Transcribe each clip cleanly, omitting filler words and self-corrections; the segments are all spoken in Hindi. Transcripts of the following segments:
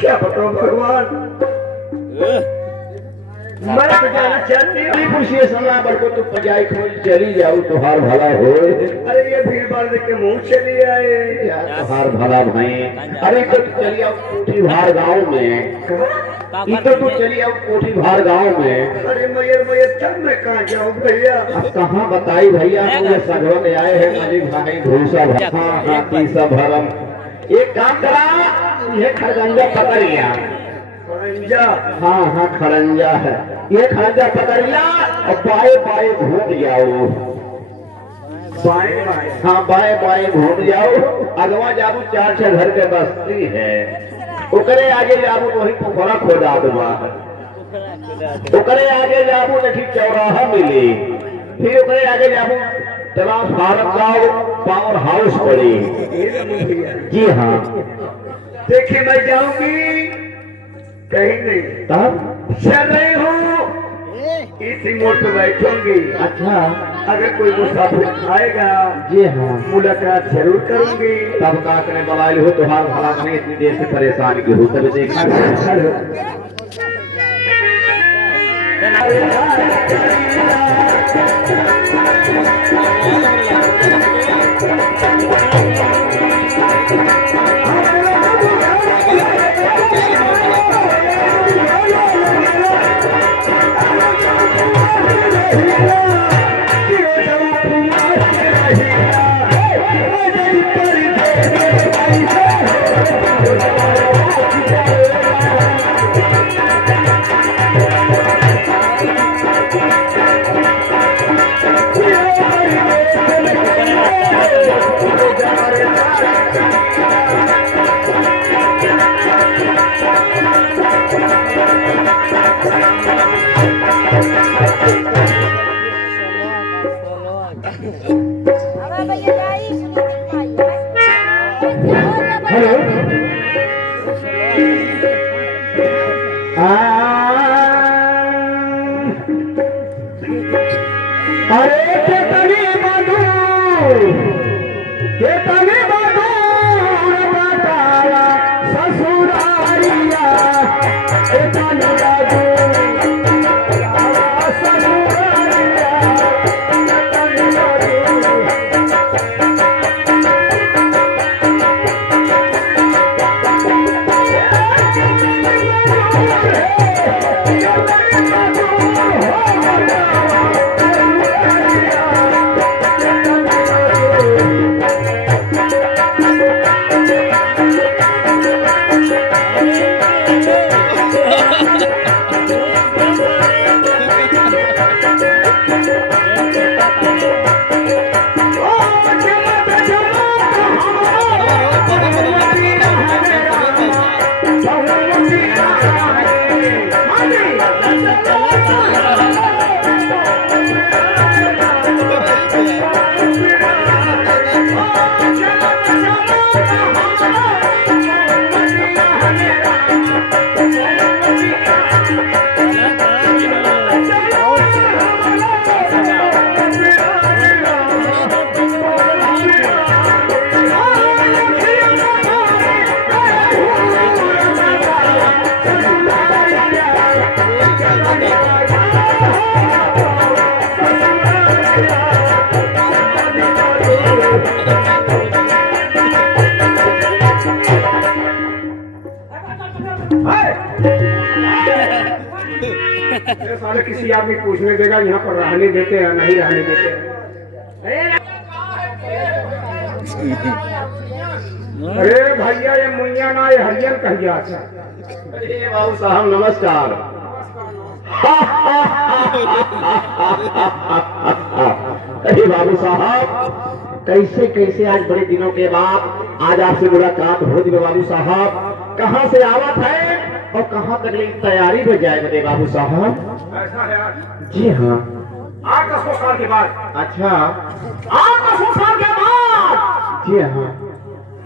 क्या बताओ भगवान, मैं तो जाना चाहती हूँ पूछिए सलाह बड़को तो पजाई खोल चली जाऊँ तुहार भला हो। अरे ये भीड़ भाड़ देख के मुंह चली आए यार तुहार भला भाई। अरे तो चली आओ कोठी भार गाँव में, तो तू चली आओ कोठी भार गाँव में। अरे मयर तब मैं कहाँ जाऊँ भैया। अब कहाँ बताई भैया, मुझे सगवा ले आए हैं मालिक भाई भूसा। हाँ हाँ तीसा भरम, एक काम करा ये खरगंजा पकड़ लिया। खरंजा? हाँ हाँ खरंजा है ये, खरंजा पकड़ लिया और बाएं बाएं घूम जाओ। बाएं बाएं? हाँ बाएं बाएं घूम जाओ। अगवा जाबू 4-6 घर के बस्ती है, उकरे आगे जाबू वही पोखरा खोदा दूंगा। उकरे आगे जाबू देखी चौराहा मिली, फिर उकरे आगे जाबू तलाश भारत पावर हाउस पड़ी। जी हाँ देखिए मैं जाऊंगी कहीं नहीं, तब चल रही हूँ इसी मोड़ पे बैठूंगी। अच्छा अगर कोई मुसाफिर आएगा जी हाँ मुलाकात जरूर करूंगी। तब का करने बवाल हो तुहार भला नहीं, इतनी देर से परेशान क्यों हो, तब देखा साले किसी आदमी पूछने देगा यहाँ पर रहने देते हैं नहीं रहने देते हैं। अरे भैया ये मुनिया ना ये हरियर कहिया। अरे बाबू साहब नमस्कार। अरे बाबू साहब कैसे कैसे आज बड़े दिनों के बाद आज आपसे मुलाकात हो गई। बाबू साहब कहाँ से आवत है? और कहाँ तक तैयारी में जाए बदे बाबू साहब? ऐसा है आज जी हाँ। 800 साल के बाद। अच्छा। 800 साल के बाद जी हाँ।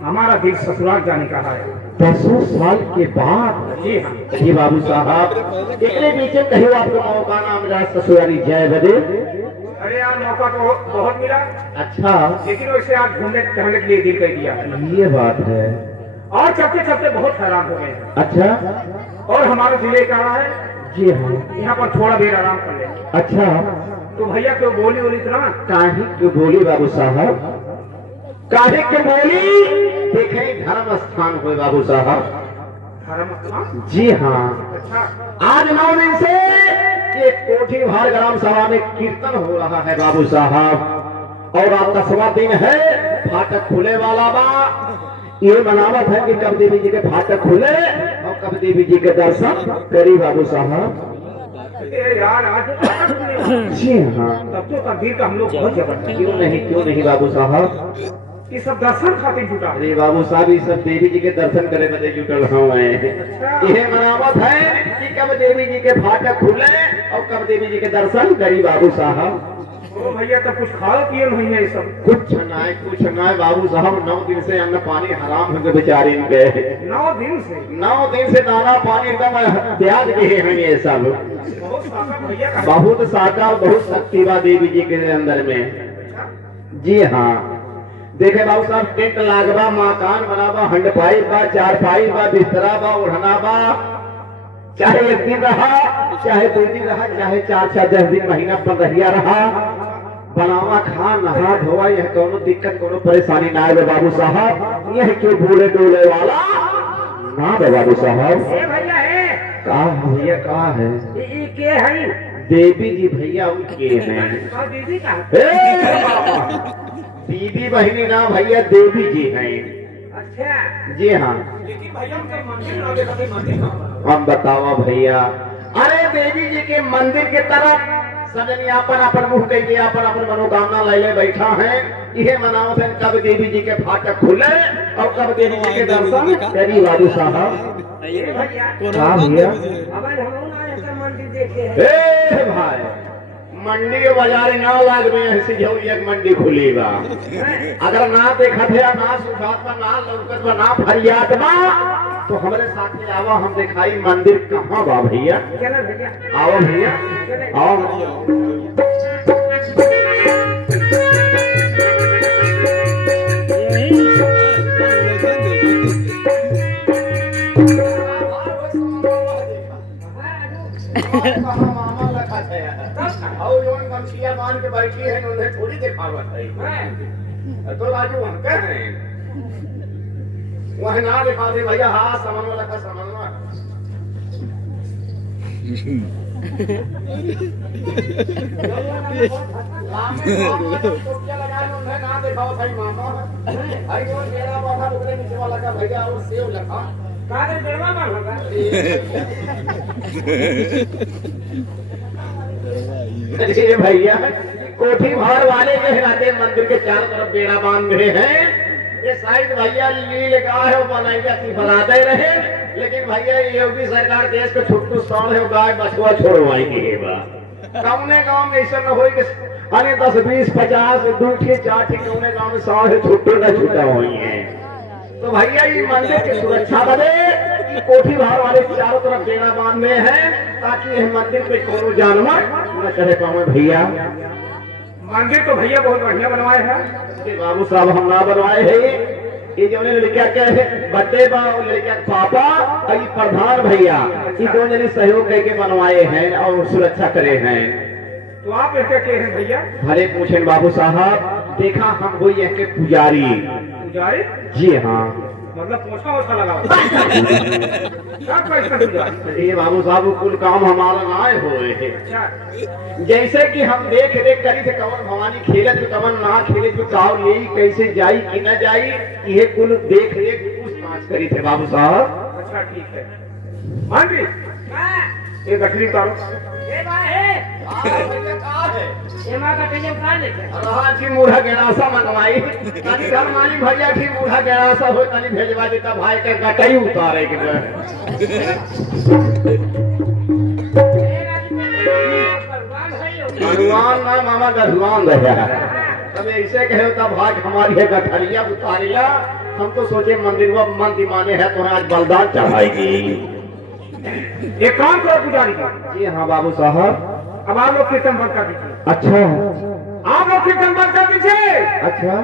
हमारा दिल ससुराल जाने का है। 10 साल के बाद? जी हाँ। जी बाबू साहब इतने पीछे कहीं आपको मौका ना मिला ससुराली जय बदे? अरे यार मौका तो बहुत मिला। अच्छा। लेकिन वैसे आज घूमने टहलने के लिए दिल कर दिया। ये बात है। और चलते चलते बहुत हैरान हो गए हैं। अच्छा। और हमारे जिले का है। जी हाँ। यहाँ पर थोड़ा देर आराम कर ले। अच्छा। तो भैया क्यों बोली बोली इतना? काहे क्यों बोली बाबू साहब? काहे क्यों बोली? देखे धर्म स्थान हुए बाबू साहब। धर्म स्थान? जी हाँ। अच्छा। आज 9 दिन से ये कोठी भार ग्राम सभा में कीर्तन हो रहा है बाबू साहब। और आज 10वां दिन है, फाटक खुले वाला बा। ये मनावत है कि कब देवी जी के फाटक खुले और कब देवी जी के दर्शन करी बाबू साहब। यार आज जी हाँ। तब तो तकदीर का हम लोग बहुत जबरदस्त। क्यों नहीं बाबू साहब? ये सब दर्शन खातिर जुटा। अरे बाबू साहब ये सब देवी जी के दर्शन करे बदे जुटल हुए हैं। यह मनावत है कि कब देवी जी के फाटक खुले और कब देवी जी के दर्शन करी बाबू साहब। ओ भैया तो कुछ खाओ पिए नहीं है ये सब? कुछ ना है बाबू साहब। 9 दिन से अन्न पानी हराम होकर बेचारे गए। 9 दिन से? 9 दिन से दाना पानी एकदम त्याग दिए हैं ये सब। बहुत साका भैया का। बहुत साका बहुत शक्ति बा देवी जी के अंदर में। जी हाँ। देखे बाबू साहब टेंट लागबा, मकान बनाबा, हंडपाई बा, चारपाई बा, बिस्तरा बा, ओढ़ना बा। चाहे 1 दिन रहा, चाहे 2 दिन रहा, चाहे 4 10 दिन महीना 15 रहा, बनावा खा नहा धोवा, यह कोनो दिक्कत कोनो परेशानी ना है बाबू साहब। यह क्यों भूले डोले वाला ना है बाबू साहब। ए भैया है का भैया का है? ये के है? देवी जी भैया उनके हैं। और दीदी का? दीदी बहनी ना भैया देवी जी हैं। अच्छा। जी हाँ। लेकिन भैया उनका मंदिर ना देखा थे, मंदिर कहाँ पर? हम बतावा भैया। अरे देवी जी के मंदिर के तरफ सजनी अपन मुंह कह के अपन मनोकामना ले बैठा है। यह मनावत है कब देवी जी के फाटक खुले और कब देवी जी के दर्शन करी बाबू साहब। भैया हाँ भैया। अब हम ना मंदिर देखे हैं। भाई मंडी के बाजार ना लाग में ऐसी जो एक मंडी खुली बा। अगर ना देखा थे ना सुखात बा ना लौकत बा ना फरियाद बा तो हमारे साथ में आवा, हम दिखाई मंदिर कहाँ बा भैया। चलो भैया आओ भैया आओ। मान के बैठी है उन्हें थोड़ी दिखावत है। तो राजू हम कह रहे हैं वह ना दिखा दे भैया। हाँ समन्वय लगा समन्वय। ना दिखाओ भाई मामा भाई वो मेरा बाबा उतरे नीचे वाला का भैया और सेव लखा कागज देवा ना होगा। अरे भैया कोठी भार वाले जो है मंदिर के चारों तरफ बेड़ा बांध रहे हैं। ये शायद भैया लील गाय हो बनाएगा बना दे रहे, लेकिन भैया योगी सरकार देश को छुट्टू सौड़ है गाय बछुआ छोड़वाएंगे। कौने गाँव में ऐसा न हो कि 10 20 50 2 4 कौने गाँव में सौड़ है छुट्टू न छुटा हुई है। तो भैया ये मंदिर की सुरक्षा बने कोठी भार वाले चारों तरफ बेड़ा बांधे हैं ताकि यह मंदिर पे कोनो जानवर न चढ़े पाए भैया। मंदिर तो भैया बहुत बढ़िया बनवाए हैं। बाबू साहब हम ना बनवाए हैं। ये जो लड़किया के बड्डे बा लड़किया पापा और ये प्रधान भैया ये दोनों जने सहयोग करके बनवाए हैं और सुरक्षा करे हैं। तो आप क्या कह हैं भैया? हरे पूछे बाबू साहब देखा हम हुई है के पुजारी। पुजारी? जी हाँ। मतलब पोछा ओछा लगा ये बाबू साहब कुल काम हमारा ना होए। जैसे कि हम देख करी थे कवन भवानी खेलत में कवन ना खेले तो काव ले कैसे जाई कि न जाई ये कुल देख रेख पूछताछ करी थे बाबू साहब। अच्छा ठीक है। हाँ जी ये गठरी उतारो। भैया कहाँ है? ये माँ का टेंशन कहाँ लेके रहा थी मूढ़ा गेरासा मंगवाई तनी घर मानी भैया थी मूढ़ा गेरासा हो तनी भेजवा देता भाई के गटई उतारे के भगवान ना मामा गढ़वान रहा तब ऐसे कहे होता भाग हमारी है गठरिया उतारिया हम तो सोचे मंदिर वो मन दीवाने है तो आज बलिदान चढ़ाएगी। एक काम करो पुजारी का जी हाँ बाबू साहब। अब आप लोग कीर्तन बंद कर दीजिए। अच्छा आप लोग कीर्तन बंद कर दीजिए अच्छा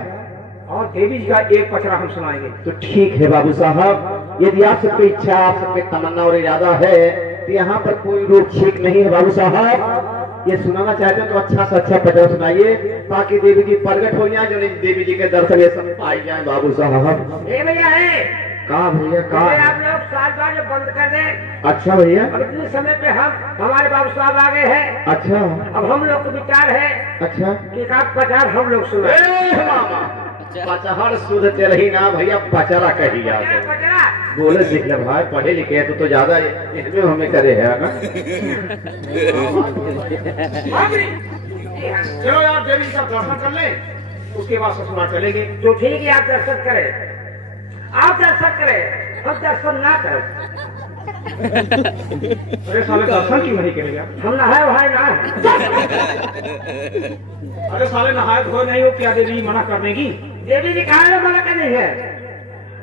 और देवी जी का एक पचरा हम सुनाएंगे। तो ठीक है बाबू साहब, यदि आप सबकी इच्छा आप सबकी तमन्ना और इरादा है तो यहाँ पर कोई रोक छेक नहीं है बाबू साहब। ये सुनाना चाहते हो तो अच्छा से अच्छा पचरा सुनाइए ताकि देवी जी प्रगट हो जाए, जो देवी जी के दर्शन ये सब पाई जाए बाबू साहब। ये भैया है कहा भैया कहा? आप लोग सात बार बंद कर दें। अच्छा भैया। और इतने समय पे हमारे बाबू साहब आ गए हैं। अच्छा अब हम लोग को विचार है अच्छा कि आप पचार हम लोग सुना। पचहर शुद्ध तेरही ना भैया पचरा कही जा पचरा बोले सीख ले भाई, पढ़े लिखे हैं तो ज्यादा इसमें हमें करे है ना। चलो यार देवी का दर्शन कर ले उसके बाद ससुराल चलेंगे। तो ठीक है आप दर्शन करें, आप दर्शन करें, हम दर्शन ना करें। अरे साले दर्शन क्यों नहीं करेगा? हम नहाए वहाए ना। अरे साले नहाए धोए नहीं हो क्या देवी मना कर देगी? देवी जी कहा मना कर रही है?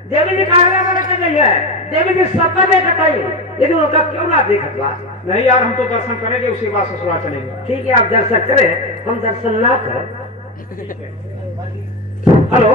देवी जी कहा मना कर रही है? देवी जी सबका देखा ही लेकिन उनका क्यों ना देखा? नहीं यार हम तो दर्शन करेंगे उसके बाद ससुराल चलेंगे। ठीक है आप दर्शन करें, हम दर्शन ना करें। हेलो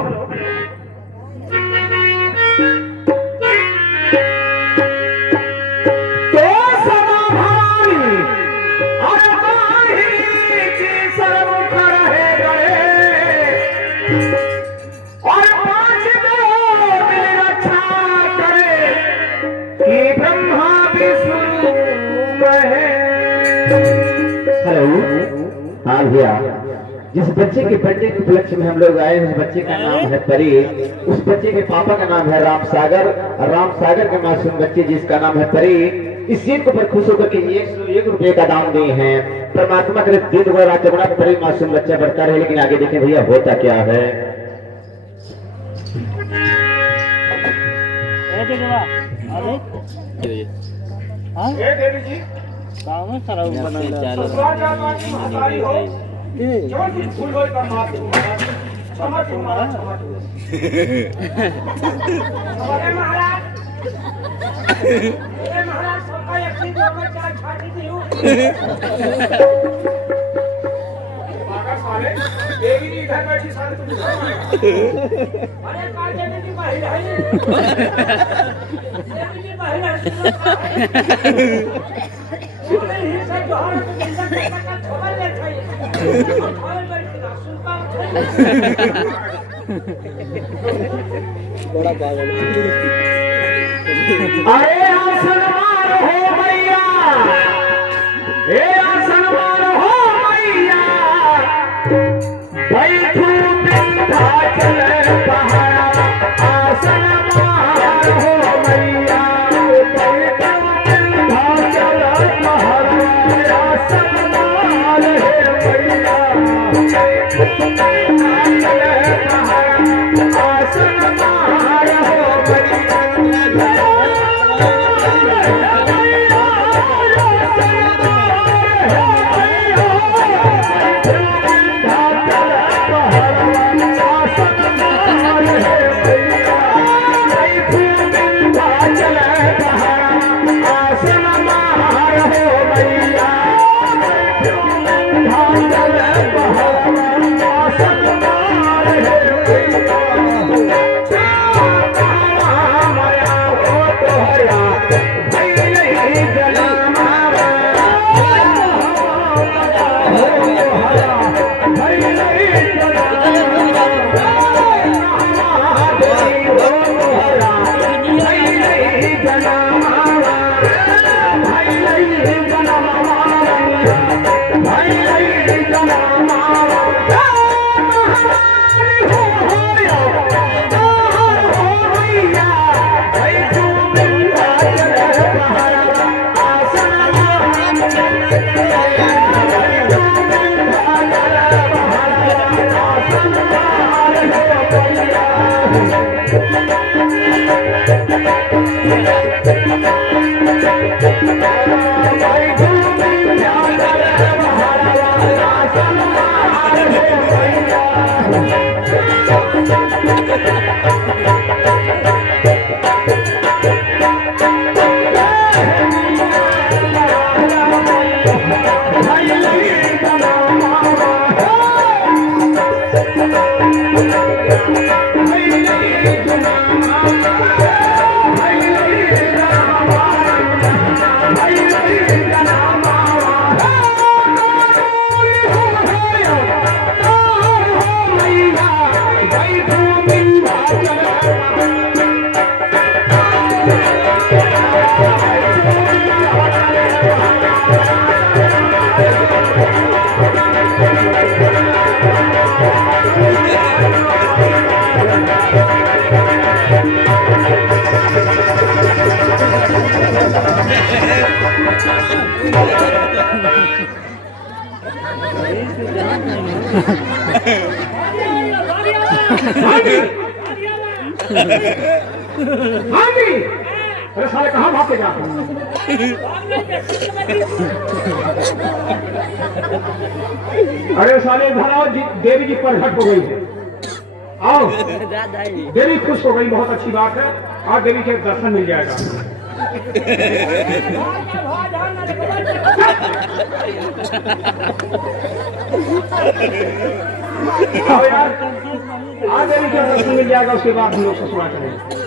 हाँ भैया, जिस बच्चे के बर्थडे के उपलक्ष्य में हम लोग आए उस बच्चे का नाम है परी। उस बच्चे के पापा का नाम है राम सागर और राम सागर के मासूम बच्चे जिसका नाम है परी। इस चीज को पर खुश होकर के 101 रुपए का दाम दिए हैं। परमात्मा करे दिन भर रात बड़ा परी मासूम बच्चा बढ़ता रहे। लेकिन आगे देखें भैया होता क्या है। देवी जी देवी जी इधर बैठी सारे तुम अरे देवी जी महिला है। देवी जी महिला बड़ा पागल। अरे आसनवार हो मैया, हे आसनवार हो मैया, बैठू विंध्याचल पहाड़ा। आसनवार हो मैया, बैठू विंध्याचल पहाड़ा। आसनवार है मैया, बैठू विंध्याचल पहाड़ा। आसनवार हो मैया। आसन हाँ जी, अरे साले कहाँ भागते जा? अरे साले इधर आओ, देवी जी प्रकट हो गई है। आओ, देवी खुश हो गई, बहुत अच्छी बात है। और देवी के दर्शन मिल जाएगा। आओ यार, आज देवी के दर्शन मिल जाएगा, उसके बाद हम लोग ससुराल चलेंगे।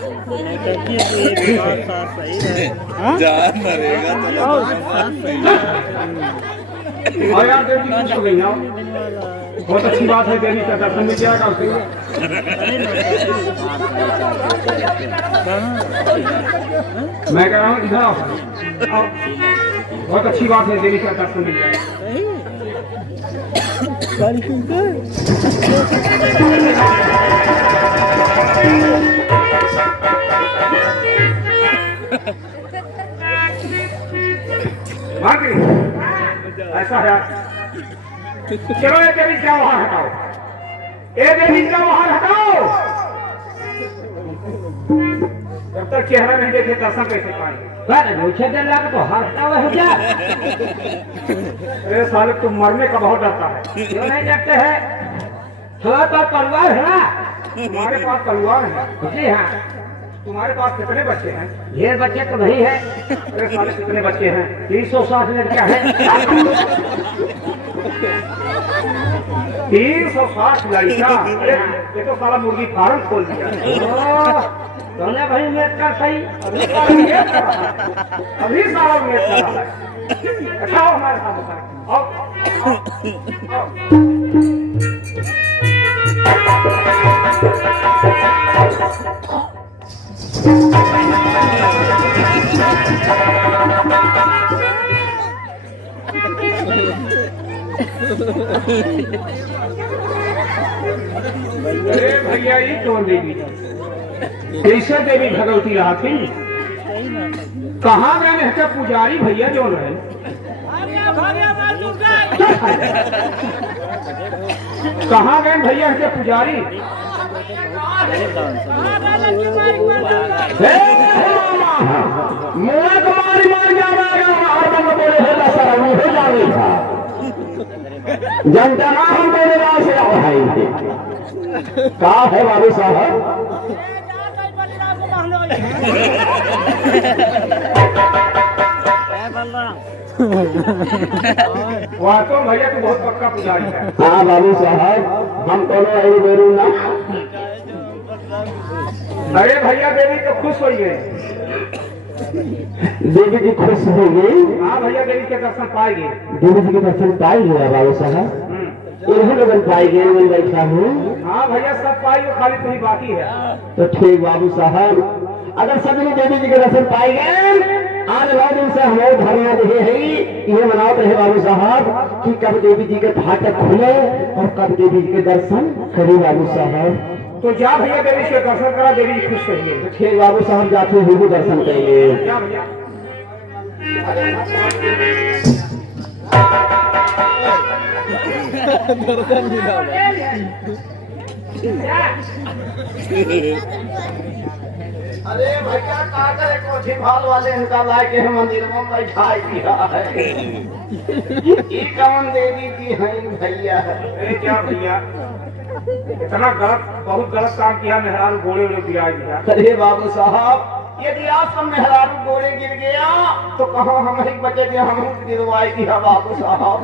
जान मरेगा और यार देवी खुश हो गई। आओ, बहुत अच्छी बात है, देवी का दर्शन मिल जाएगा उसके बाद। मैं कह रहा हूँ इधर आओ, बहुत अच्छी बात है, देवी का दर्शन मिल जाएगा। ऐसा है, चलो ये देवी का वहां हटाओ, ये देवी का वहां हटाओ। जब तक चेहरा नहीं देखे दर्शन कैसे पाएंगे? मुझे डर लगा तो हार हटाओ हो क्या? अरे साले तुम मरने का बहुत डरता है। क्यों नहीं डरते हैं? थोड़ा तो तलवार है ना? तुम्हारे पास तलवार है? जी हाँ। तुम्हारे पास कितने बच्चे हैं? ये बच्चे तो नहीं है। अरे साले कितने बच्चे हैं? 360 लड़कियां हैं। 360 लड़कियां? अरे ये तो साला मुर्गी फार्म खोल दिया। तुमने भाई मेट कर सही, अभी सारा मेट कर रहा है, अभी सारा मेट कर रहा है। अच्छा आओ हमारे साथ, आओ अरे भैया ये कौन देवी? कैसे देवी भगवती रहा थी? कहाँ गए हैं पुजारी भैया जो रहे? कहाँ गए भैया के पुजारी? मुँह तुम्हारी मार जा जनता ना हम मेरे से भाई का है बाबू साहब? वहाँ तो भैया तो बहुत पक्का पुजारी है। हाँ बाबू साहब, हम दोनों यही बेरू ना। अरे भैया देवी तो खुश हुई है। देवी जी खुश होगी? हाँ भैया देवी के दर्शन पाएंगे। देवी जी के दर्शन पाएंगे बाबू साहब? लोग पाएंगे, मैं बैठा हूँ। हाँ भैया सब पाएंगे, खाली तुम्हें बाकी है। तो ठीक बाबू साहब, अगर सभी देवी जी के दर्शन पाएंगे, आज 9 दिन से हमारे धरना रहे हैं, ये मनाते रहे बाबू साहब कि कब देवी जी के फाटक खुले और कब देवी जी के दर्शन करें बाबू साहब। तो जा भैया देवी के दर्शन करा, देवी जी खुश करिए। तो ठीक बाबू साहब, जाते हुए भी दर्शन करिए। क्या भैया? अरे भैया का करे कोठी भाल वाले इनका लाए के मंदिर में बैठाई दिया है। ये कौन देवी की है भैया? अरे क्या भैया इतना गलत बहुत गलत काम किया मेहरारू गोले वोले गिरा दिया। अरे बाबू साहब यदि आप सब मेहरारू गोले गिर गया तो कहाँ हम ही बचे थे, हम गिरवाए दिया बाबू साहब।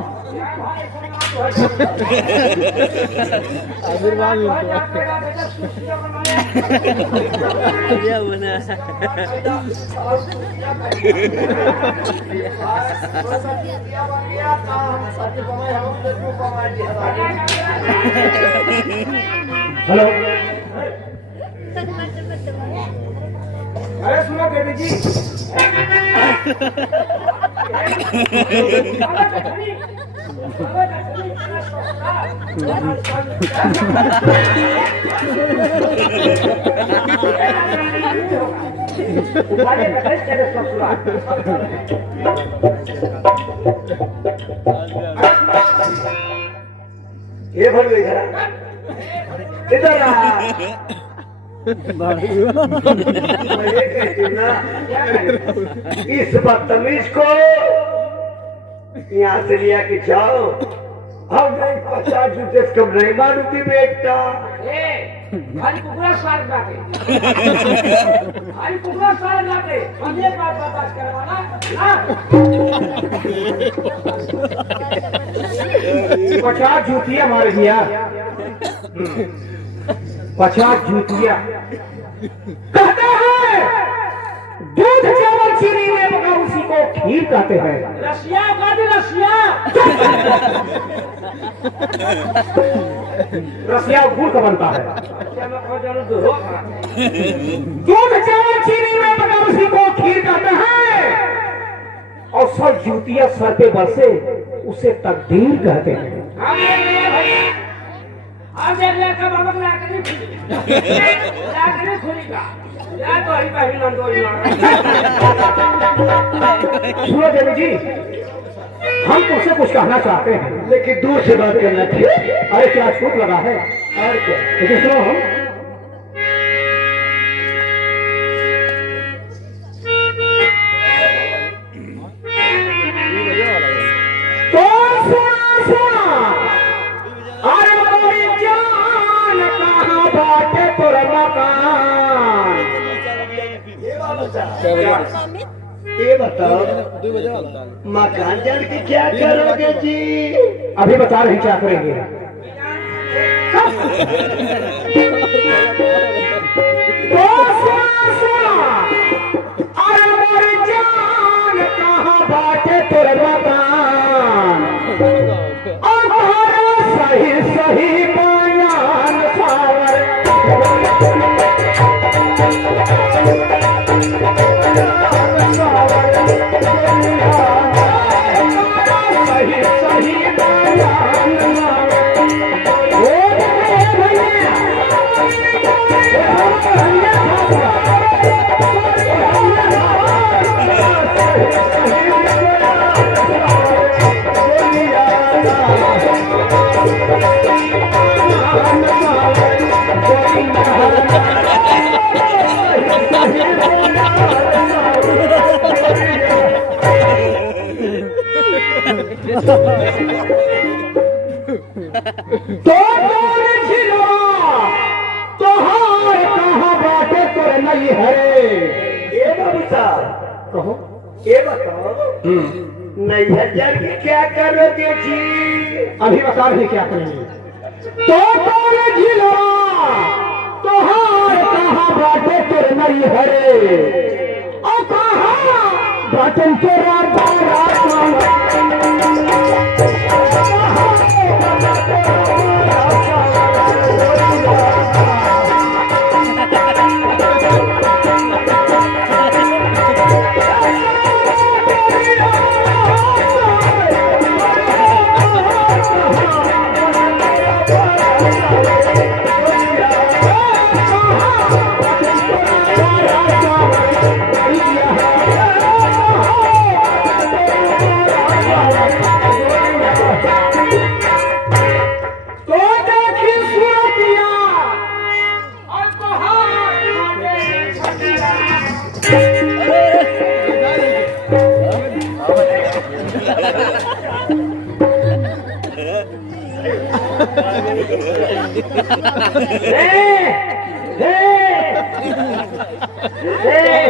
हेलो अरे सुनो बेबी जी ये भर गई इधर आ। इस बदतमीज को यहाँ से लिया के जाओ। हम नहीं 50 जूते कम नहीं मारूंगी बेटा। खाली कुकरा साल लागे खाली कुकरा साल लागे हम ये बात बर्दाश्त करवाना ना 50 जूतियां मार दिया 50 जूतियां कहते हैं दूध चावल चीनी में पका उसी को खीर कहते हैं। रसिया रसिया गुड़ का बनता है। दूध चावल चीनी में पका उसी को खीर कहते हैं और सब जूतियां सर पे बरसे उसे तकदीर कहते हैं। सुनो देवी जी हम तुमसे कुछ कहना चाहते हैं लेकिन दूर से बात करना थी। अरे क्या छूट लगा है और क्या? लेकिन सुनो हम तो सुना अरे मेरी जान कहाँ बाटे तोर मकान। ये बताओ मकान जान के क्या करोगे जी? अभी बता रहे क्या करेंगे। तो सुना अरे मेरी जान कहाँ बाटे तोर मकान और सही सही बयान सावर सही सही तो तोहार कहाँ बाटे तोर नहीं है। ये बाबू साहब कहो ये बताओ नैहर जान के क्या करोगे जी? अभी बता रहे क्या करेंगे। तो तोहार कहाँ बाटे तोर नहीं है और कहाँ बाटन तोरा बारा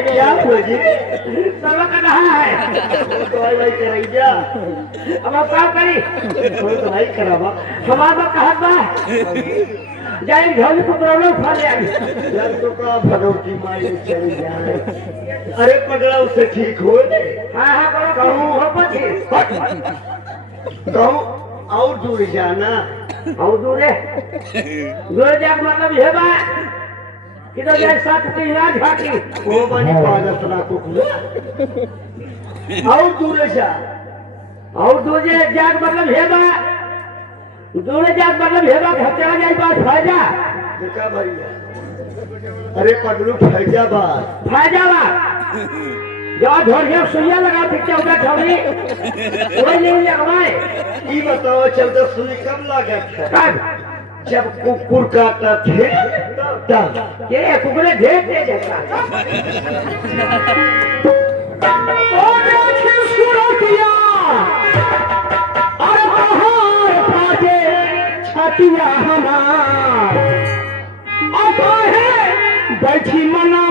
क्या हुआ जी? सब कर रहा है तो भाई कराई जा। अब आप क्या करी तो भाई करावा। हमारा कहा था जाए घर को प्रॉब्लम खा ले आई यार तो का भगवती माई चली जाए। अरे पगला उसे ठीक हो दे। हाँ करो कहूँ हो पछी कहूँ और दूर जाना। और दूरे जाक मतलब ये बा किधर जाए साथ के इलाज हाकी वो बनी पागल सना को और दूर जा। और दूरे जाक मतलब ये बा दूरे जाक मतलब ये बा घर चला जाए बात फायदा देखा भैया। अरे पगलू फैजाबाद जो झोड़िया सुइया लगा फिर क्या होगा छोड़ी वही नहीं लगवाए ये बताओ चलते सुई कब लागत है? कब जब कुकुर काटा थे तब। ये कुकुरे ढेर दे देता छतिया हमार बैठी मना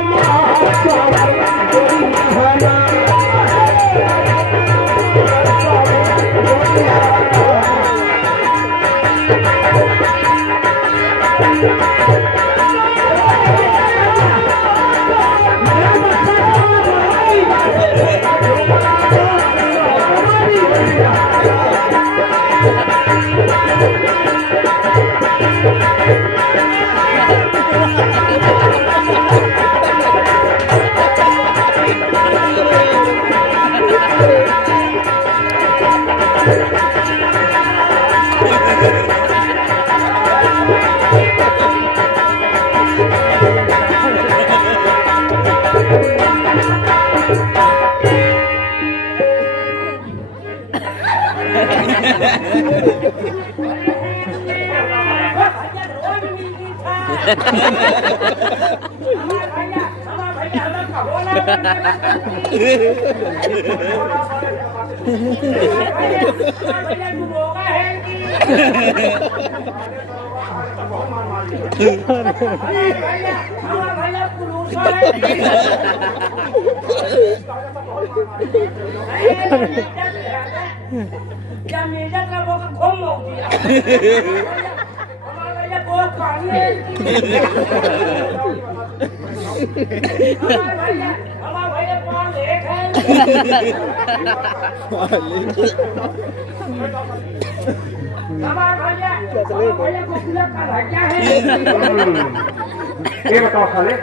ये बताओ साले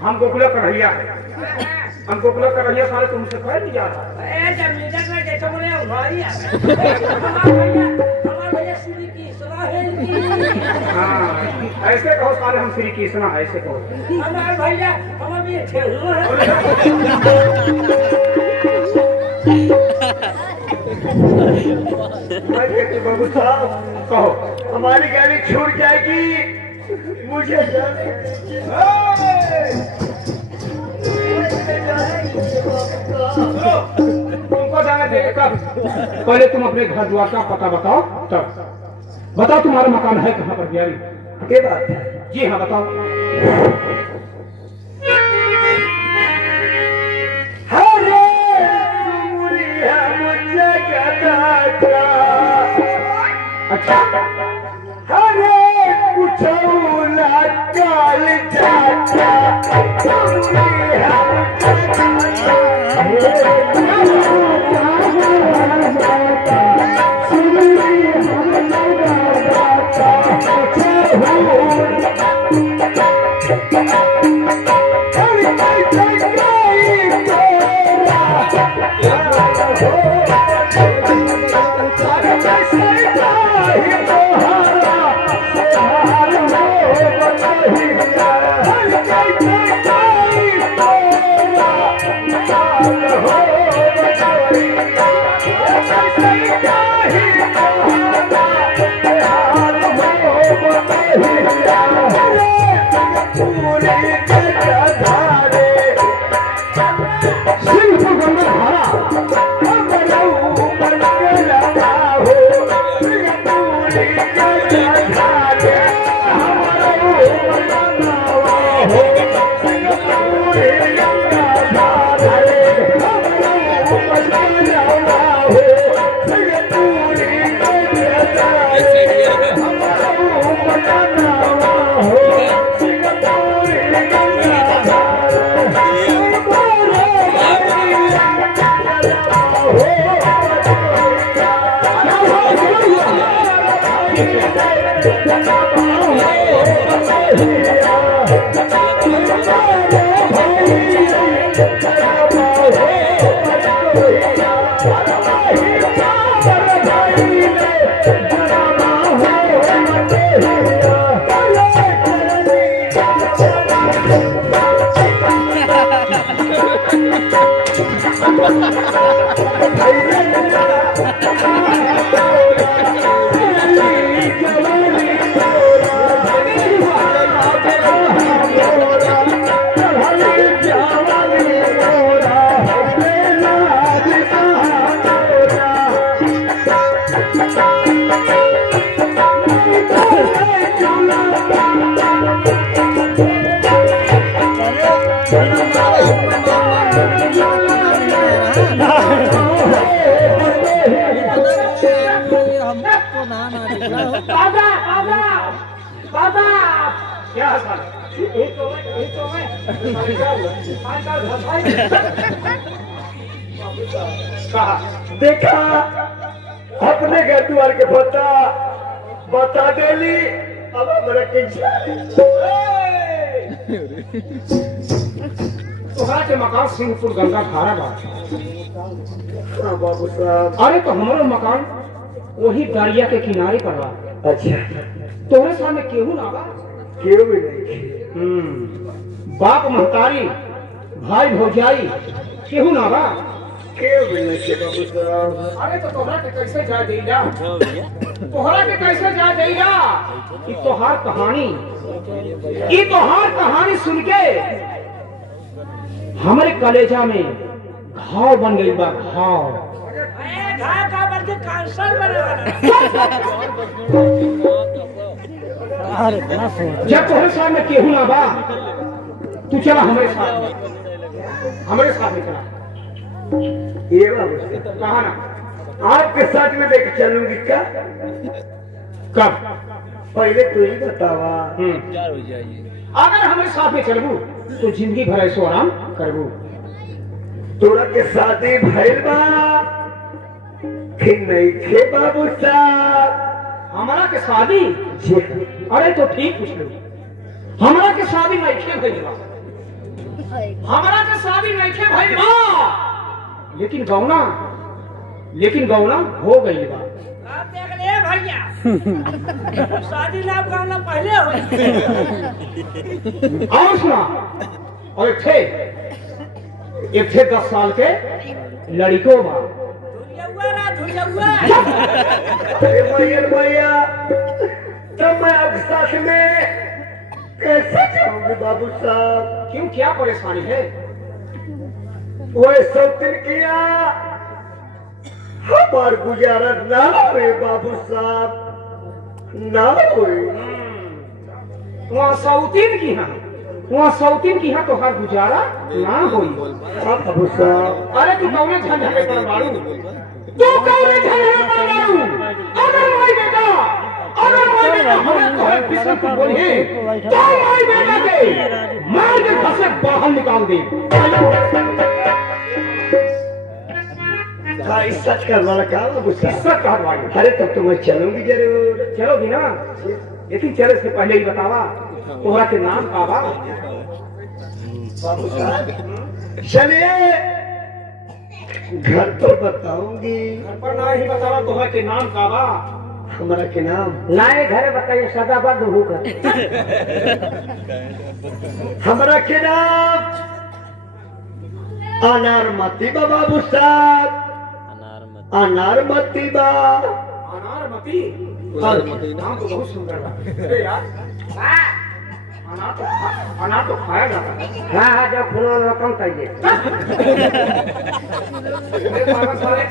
हम गोकुला कन्हैया हम गोकुला कन्हैया साले तुमसे कह नहीं जा रहा ऐसे कहो साले हम श्री कृष्णा ऐसे कहो भैया बाबू साहब कहो हमारी गाड़ी छूट जाएगी मुझे तुमको जाने देंगे कब पहले तुम अपने घर द्वार का पता बताओ तब बताओ तुम्हारा मकान है कहाँ पर बिहारी ये बात है। जी हाँ बताओ अच्छा हरे कुछ काल जाता सिर्फ गंगा धारा बाबा बाबा बाबा क्या हाल एक तो मैं कहा देखा अपने घर द्वार के बता देली अब हमरा के तोहरा के मकान सिंहपुर गंगा खारा बा। बाबू साहब अरे तो हमारा मकान वही दरिया के किनारे पर बा। अच्छा तोहरे सामने केहू ना बा। क्यों भी नहीं बाप महतारी भाई भौजाई केहू ना बा। क्यों भी नहीं बाबू साहब। अरे तो तोहरा के कैसे जा देगा तोहरा के कैसे जा देगा कि तोहार कहानी सुन के हमारे कलेजा में घाव बन गई बा। घाव जब तोहरे सामने केहू ना बा तू चला हमारे साथ में चला। ये बाबू साहब कहा ना आपके साथ में लेके चलूंगी क्या? कब पहले तू ही बतावा। अगर हमारे साथ में चलबू तो जिंदगी भर ऐसो आराम करबू। तोरा के शादी भइल बा कि नहीं थे बाबू साहब? हमारा के शादी जी अरे तो ठीक पूछ लो। हमारा के शादी नहीं थे भइल बा। हमारा के शादी नहीं थे भइल बा लेकिन गौना हो गई बा। आप देख ले भैया शादी ना गाना पहले हो। और सुना और एक थे 10 साल के लड़को बा। अरे भैया तब मैं अब साथ में कैसे जाऊंगी बाबू साहब? क्यों क्या परेशानी है? वो सब दिन किया हमार गुजारा ना हुए बाबू साहब, ना हुए। वहाँ सौतीन की हाँ तो हर गुजारा ना होई। बाबू साहब अरे तू कौन झंझटे पर मारू? अगर माई बेटा हमें तोहरे पीछे तू बोली तो माई बेटा के मार के घर से बाहर निकाल दे। सच करवाना क्या बाबू साहब? सच कहवाई। अरे तब तो मैं चलूंगी जरूर। चलोगी ना? लेकिन चले से पहले ही बतावा तोहरा के नाम का बा? बाबू साहब चलिए घर तो बताऊंगी पर ना ही बतावा तोहरा के नाम का बा? हमारा के नाम लाए घर बताइए सदाबद्ध होकर। हमारा के नाम अनारमती बा बाबू साहब। अनारमती बा। अनारमती नाम तो बहुत सुंदर है। अरे यार अनार तो खाया जाता है। हाँ जब फूल रकम चाहिए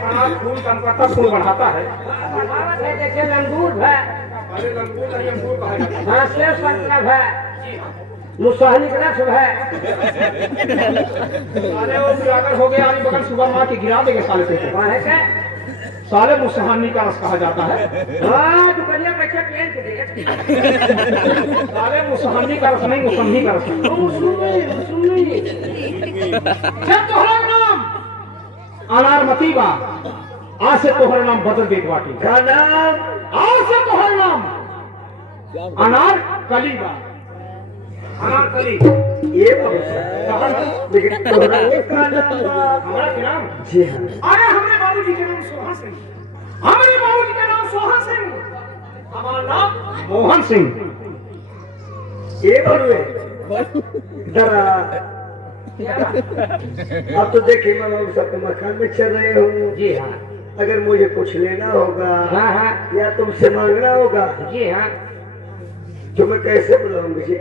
अनार फूल कनकत्ता फूल बढ़ाता है। जैसे लंगूर है। अरे लंगूर नहीं अंगूर कहा जाता है। हाँ सेब संतरा है। मुसहनी का रस है। अरे वो अगर हो गया आनी बगल सुबह माँ की गिरा देंगे साले पे। है क्या? साले मुसहनी का रस कहा जाता है। हाँ दुकानिया पैसा पेन के देगा। साले मुसहनी का रस नहीं मुसहनी का रस। जब तोहरा नाम अनारमती बा आज से तोहरा नाम बदल दे बाटी। का नाम आज से तोहरा नाम अनार कली बा, अनार कली। ये बाबू साहब लेकिन तोहरा का नाम बा? हमारा के नाम? जी हाँ। अरे हमरे बाबूजी के नाम सोहन सिंह, हमारे बाबूजी के नाम सोहन सिंह, हमारा नाम मोहन सिंह। ये बड़ुए जरा अब तो देखिए मैं बाबू साहब के मकान में चल रहे हूँ। जी हाँ, अगर मुझे कुछ लेना होगा हाँ हाँ, या तुमसे मांगना होगा जी हाँ। तो मैं कैसे बुलाऊंगी जी?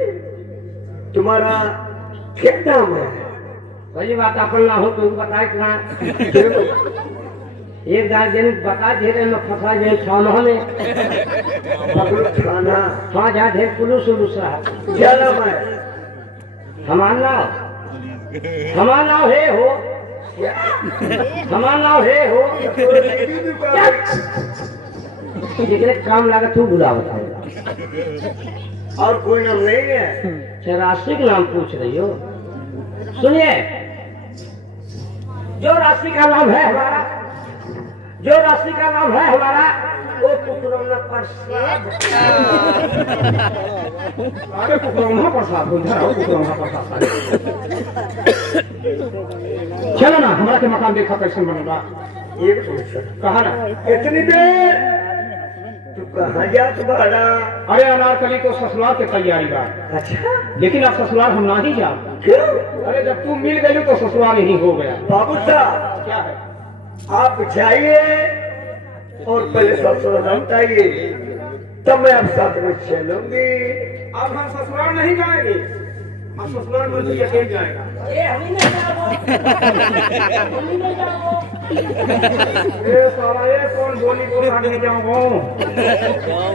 तुम्हारा क्या नाम है? पहली बात अपन ना हो तो बताए कहाँ एक गार्जियन बता दे रहे मैं फंसा जाए 6 माह में। पकड़ो थाना। हाँ जहाँ ढेर पुलिस उलूस रहा। क्या नाम है? हमारा नाम है हो, हमारा नाम है हो। जितने काम लगा तू बुला बताएगा। और कोई नाम नहीं है? राशि का नाम पूछ रही हो? सुनिए, जो राशि का नाम है हमारा, जो राशि का नाम है हमारा वो कुकरौना प्रसाद। अरे कुकरौना प्रसाद बोल रहा हूँ, कुकरौना प्रसाद। चलो ना हमारा के मकान देखा कैसे बनेगा। ये पूछो कहा ना इतनी देर तू कहाँ जात बड़ा? अरे अनारकली को ससुराल की तैयारी बा, अच्छा लेकिन अब ससुराल हम ना ही जाओ। क्यों? अरे जब तू मिल गई तो ससुराल ही हो गया। बाबू साहब क्या है? आप जाइए और पहले ससुराल बताइए तब मैं आप साथ में चलूंगी। अब हम ससुराल नहीं जाएंगे, हम ससुराल में तुझे अकेले जाएगा। ये हम ही नहीं जाओ, हम ही नहीं जाओ। ये साला ये कौन बोली बोल रहा नहीं जाऊंगा।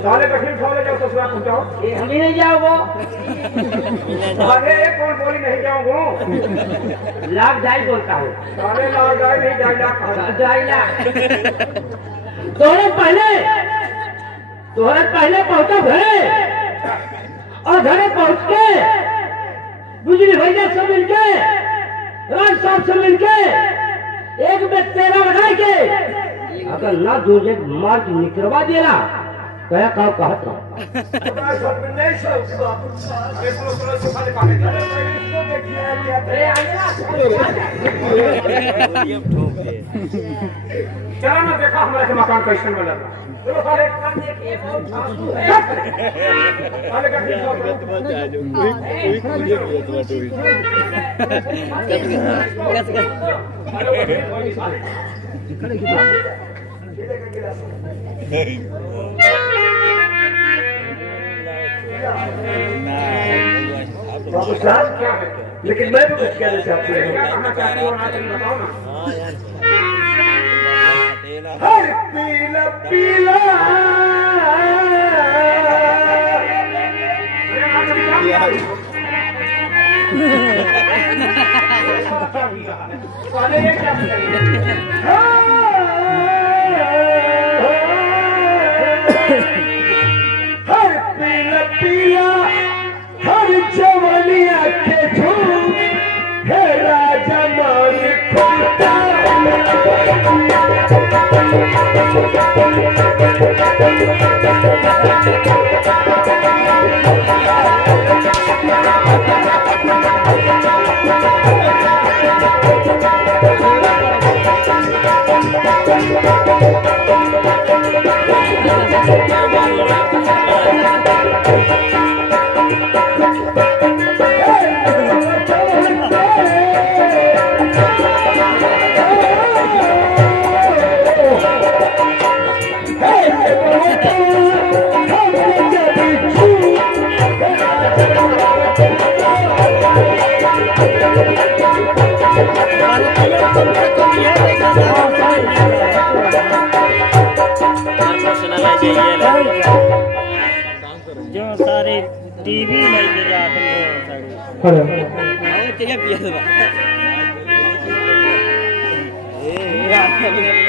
साले कठिन साले जाओ ससुराल पहुंचाओ। ये हम ही नहीं जाओगे। साले ये कौन बोली नहीं जाऊंगा। लाग जाई बोलता हूँ। साले लाग जाए नहीं जाएगा, जाएगा। तोहरे पहले पहुंचा घरे और घरे पहुंच के बिजली भैया सब मिलके राज साहब सब मिलके एक में तेरा लगा के अगर ना दूजे मार निकलवा देना कह कहता तुम्हारे साथ में नहीं चलूंगी बाबू साहब। चला ना देखा हमारे के मकान कैसे बना। चलो साले काम देखिए बहुत आंसू है। साले का ठीक हो बाबू साहब क्या है? लेकिन मैं भी कुछ कहना चाहती हूँ। क्या कहना चाहती हो ना तुम बताओ ना। हर पीला पीला साले ये क्या कर रहे हर पीला पीला हर जवानिया के झूम है राजा मान खुदा। जो सारे टीवी लेके जाते हैं हैं? पिया